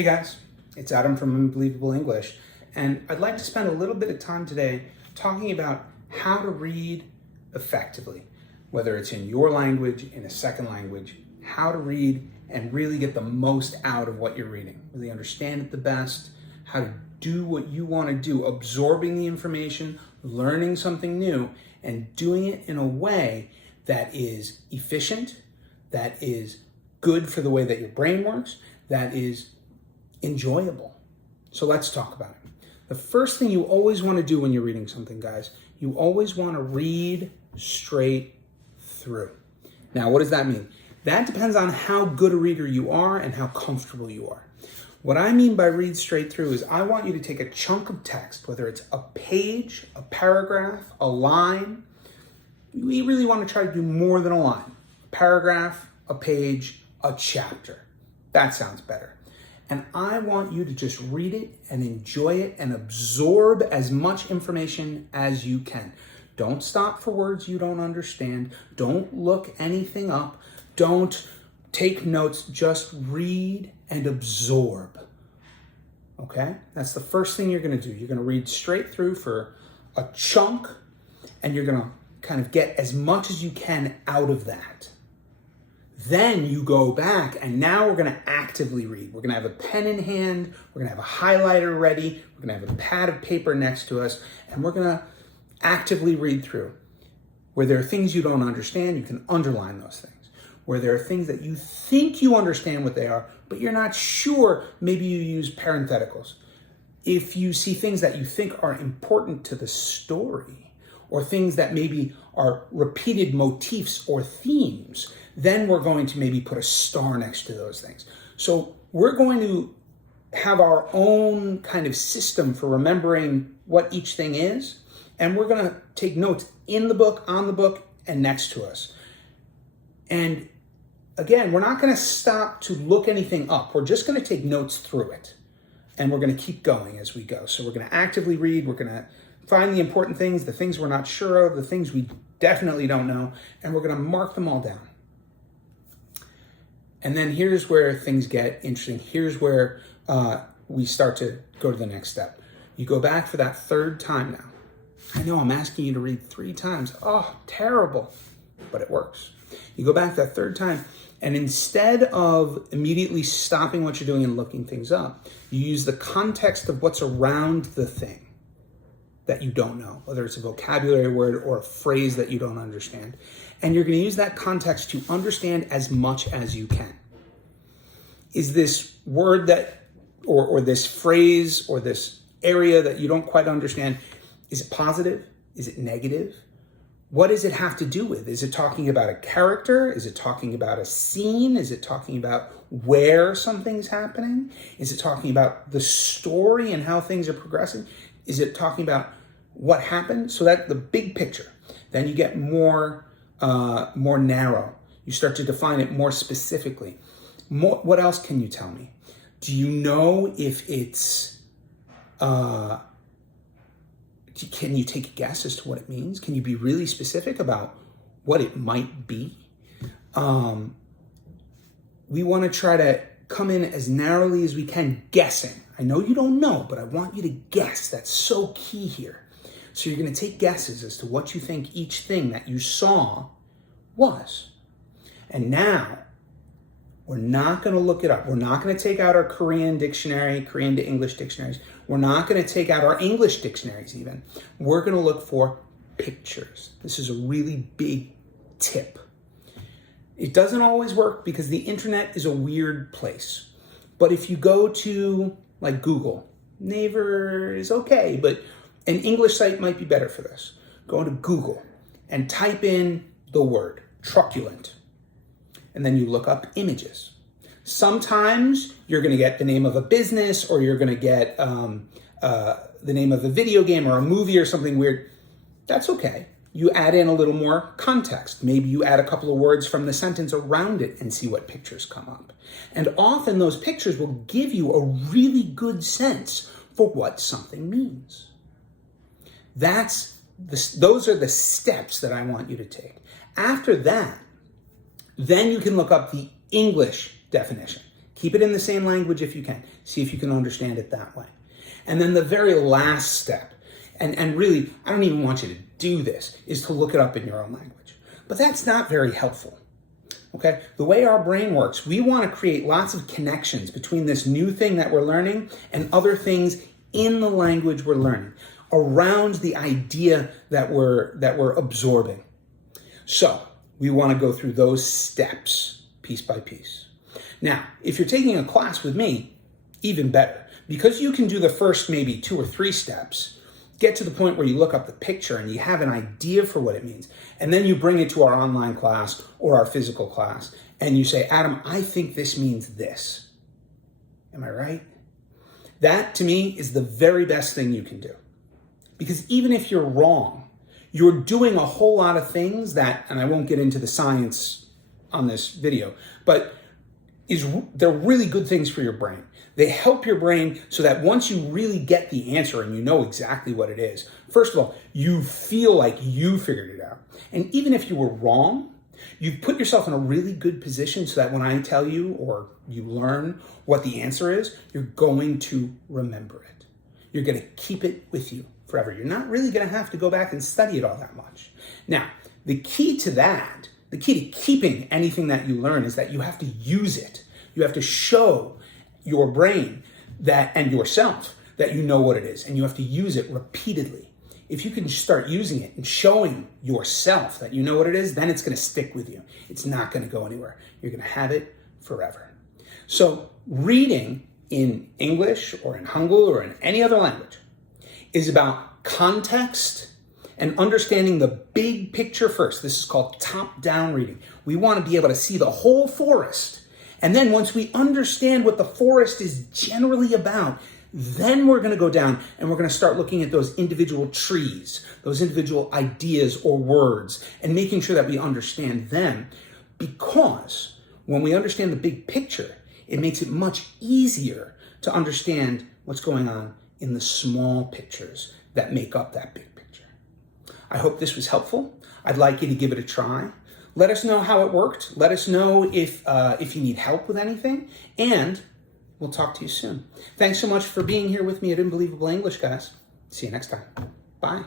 Hey guys, it's Adam from Unbelievable English, and I'd like to spend a little bit of time today talking about how to read effectively, whether it's in your language, in a second language, how to read and really get the most out of what you're reading, really understand it the best, how to do what you want to do, absorbing the information, learning something new, and doing it in a way that is efficient, that is good for the way that your brain works, that is enjoyable. So let's talk about it. The first thing you always want to do when you're reading something, guys, you always want to read straight through. Now, what does that mean? That depends on how good a reader you are and how comfortable you are. What I mean by read straight through is I want you to take a chunk of text, whether it's a page, a paragraph, a line. We really want to try to do more than a line. A paragraph, a page, a chapter. That sounds better. And I want you to just read it and enjoy it and absorb as much information as you can. Don't stop for words you don't understand. Don't look anything up. Don't take notes. Just read and absorb. Okay? That's the first thing you're going to do. You're going to read straight through for a chunk, and you're going to kind of get as much as you can out of that. Then you go back, and now we're going to actively read. We're going to have a pen in hand. We're going to have a highlighter ready. We're going to have a pad of paper next to us, and we're going to actively read through. Where there are things you don't understand, you can underline those things. Where there are things that you think you understand what they are, but you're not sure, maybe you use parentheticals. If you see things that you think are important to the story, or things that maybe are repeated motifs or themes, then we're going to maybe put a star next to those things. So we're going to have our own kind of system for remembering what each thing is, and we're going to take notes in the book, on the book, and next to us. And again, we're not going to stop to look anything up. We're just going to take notes through it, and we're going to keep going as we go. So we're going to actively read. We're going to find the important things, the things we're not sure of, the things we definitely don't know, and we're going to mark them all down. And then here's where things get interesting. Here's where we start to go to the next step. You go back for that third time now. I know I'm asking you to read 3 times. Oh, terrible. But it works. You go back that third time, and instead of immediately stopping what you're doing and looking things up, you use the context of what's around the thing that you don't know, whether it's a vocabulary word or a phrase that you don't understand. And you're going to use that context to understand as much as you can. Is this word that, or this phrase, or this area that you don't quite understand, is it positive? Is it negative? What does it have to do with? Is it talking about a character? Is it talking about a scene? Is it talking about where something's happening? Is it talking about the story and how things are progressing? Is it talking about what happened? So that's the big picture. Then you get more narrow. You start to define it more specifically. What else can you tell me? Do you know if it's, can you take a guess as to what it means? Can you be really specific about what it might be? We want to try to come in as narrowly as we can, guessing. I know you don't know, but I want you to guess. That's so key here. So you're going to take guesses as to what you think each thing that you saw was. And now, we're not going to look it up. We're not going to take out our Korean dictionary, Korean to English dictionaries. We're not going to take out our English dictionaries even. We're going to look for pictures. This is a really big tip. It doesn't always work because the internet is a weird place. But if you go to like Google, Naver is okay, but an English site might be better for this. Go to Google and type in the word truculent. And then you look up images. Sometimes you're going to get the name of a business, or you're going to get the name of a video game or a movie or something weird. That's okay. You add in a little more context. Maybe you add a couple of words from the sentence around it and see what pictures come up. And often those pictures will give you a really good sense for what something means. Those are the steps that I want you to take. After that, then you can look up the English definition. Keep it in the same language if you can. See if you can understand it that way. And then the very last step, and really, I don't even want you to do this, is to look it up in your own language. But that's not very helpful. Okay? The way our brain works, we want to create lots of connections between this new thing that we're learning and other things in the language we're learning, around the idea that we're absorbing. So we want to go through those steps piece by piece. Now, if you're taking a class with me, even better, because you can do the first maybe 2 or 3 steps, get to the point where you look up the picture and you have an idea for what it means, and then you bring it to our online class or our physical class, and you say, Adam, I think this means this. Am I right? That, to me, is the very best thing you can do. Because even if you're wrong, you're doing a whole lot of things that, and I won't get into the science on this video, but they're really good things for your brain. They help your brain so that once you really get the answer and you know exactly what it is, first of all, you feel like you figured it out. And even if you were wrong, you've put yourself in a really good position so that when I tell you or you learn what the answer is, you're going to remember it. You're going to keep it with you forever. You're not really going to have to go back and study it all that much. Now, the key to that, the key to keeping anything that you learn is that you have to use it. You have to show your brain that and yourself that you know what it is, and you have to use it repeatedly. If you can start using it and showing yourself that you know what it is, then it's going to stick with you. It's not going to go anywhere. You're going to have it forever. So reading in English or in Hangul or in any other language is about context and understanding the big picture first. This is called top-down reading. We want to be able to see the whole forest. And then once we understand what the forest is generally about, then we're going to go down and we're going to start looking at those individual trees, those individual ideas or words, and making sure that we understand them. Because when we understand the big picture, it makes it much easier to understand what's going on in the small pictures that make up that big picture. I hope this was helpful. I'd like you to give it a try. Let us know how it worked. Let us know if you need help with anything, and we'll talk to you soon. Thanks so much for being here with me at Unbelievable English, guys. See you next time. Bye.